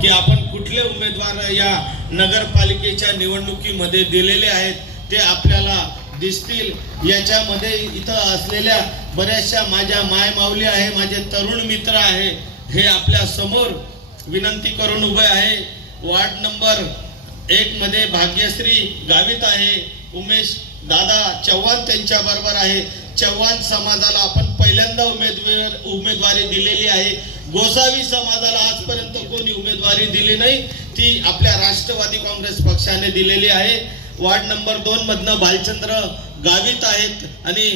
की आपण कुठले उमेदवार या नगरपालिकेच्या निवडणुकीमध्ये दिलेले आहेत ते आपल्याला दिसतील। याच्यामध्ये इथं असलेल्या बऱ्याचशा माझ्या मायमाऊली आहे, माझे तरुण मित्र आहे, हे आपल्या समोर विनंती करून उभे आहे। वार्ड नंबर 1 मध्ये भाग्यश्री गावित आहे, उमेश दादा चव्हाण त्यांच्या बरोबर आहे। चव्हाण समाजाला आपण पहिल्यांदा उमेदवारी दिलेली आहे। गोसावी समाजाला आजपर्यंत कोणी उमेदवारी दिली नाही, ती आपल्या राष्ट्रवादी काँग्रेस पक्षाने दिलेली आहे। वार्ड नंबर 2 मधनं भालचंद्र गावित आहेत आणि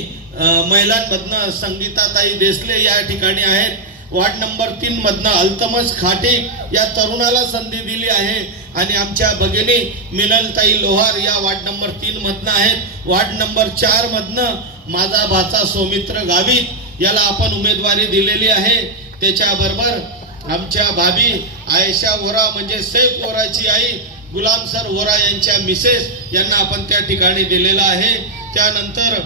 महिलांमधनं संगीताताई देसले या ठिकाणी आहेत। वार्ड नंबर 3 मधनं अल्तमस खाटे या तरुणाला संधी दिली आहे आणि आमच्या भगिनी मिनलताई लोहार या वार्ड नंबर 3 मधनं आहेत। वार्ड नंबर 4 मधनं माझा भाचा सौमित्र गावित याला आपण उमेदवारी दिलेली आहे। त्याच्याबरोबर आमच्या भाभी आयशा वोरा म्हणजे सैफ वोराची आई गुलाम सर वोरा यांच्या मिसेस यांना आपण त्या ठिकाणी दिलेला आहे। त्यानंतर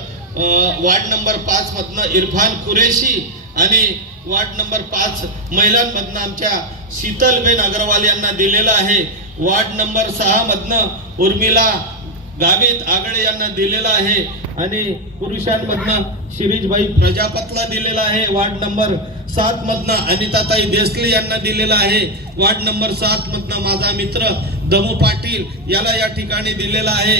वार्ड नंबर 5 मधनं इरफान कुरेशी आणि वार्ड नंबर 5 महिलांमधनं आमच्या शीतलबेन अग्रवाल यांना दिलेला आहे। वार्ड नंबर 6 मधनं उर्मिला गावित आगळे यांना दिलेला आहे आणि पुरुषांमधनं शिरीषबाई प्रजापतला दिलेला आहे। वार्ड नंबर 7 मधनं अनिताताई देसले यांना दिलेला आहे। वार्ड नंबर 7 मधनं माझा मित्र दमू पाटील याला या ठिकाणी दिलेला आहे।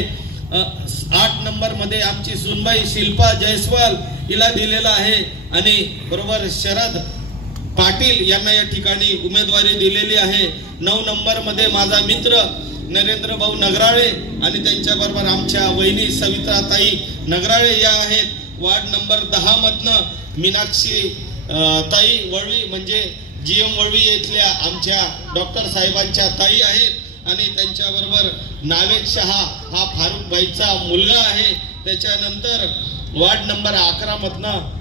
8 नंबर मध्ये आमची सुनबाई शिल्पा जयस्वाल हिला दिलेला आहे आणि बरोबर शरद पाटील यांना या ठिकाणी उमेदवारी दिलेली आहे। 9 नंबर मध्ये माझा मित्र नरेंद्र भाऊ नगराळे आणि त्यांच्याबरोबर आमच्या वहिनी सवित्राताई नगराळे या आहेत। वार्ड नंबर 10 मधनं मीनाक्षी ताई वळवी म्हणजे जीएम वळवी येथल्या आमच्या डॉक्टर साहेबांच्या ताई आहेत आणि त्यांच्याबरोबर नावेद शहा हा फारुख भाईचा मुलगा आहे। त्याच्यानंतर वार्ड नंबर 11 मधनं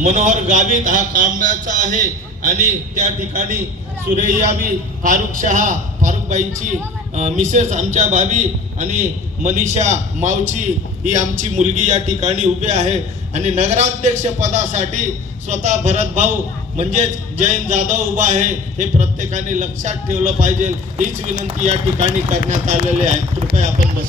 मनोहर गावित हा कांब्याचा आहे आणि त्या ठिकाणी सुरेयाबी फारुख शहा फारुख भाईंची मिसेस आमच्या भाभी आणि मनीषा मावची ही आमची मुलगी या ठिकाणी उभी आहे आणि नगराध्यक्ष पदासाठी स्वतः भरत भाऊ म्हणजेच जयंत जाधव उभा आहे, हे प्रत्येकाने लक्षात ठेवलं पाहिजे। हीच विनंती या ठिकाणी करण्यात आलेली आहे। कृपया आपण बस